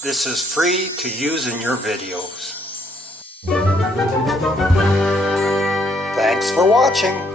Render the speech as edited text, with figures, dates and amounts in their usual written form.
This is free to use in your videos. Thanks for watching.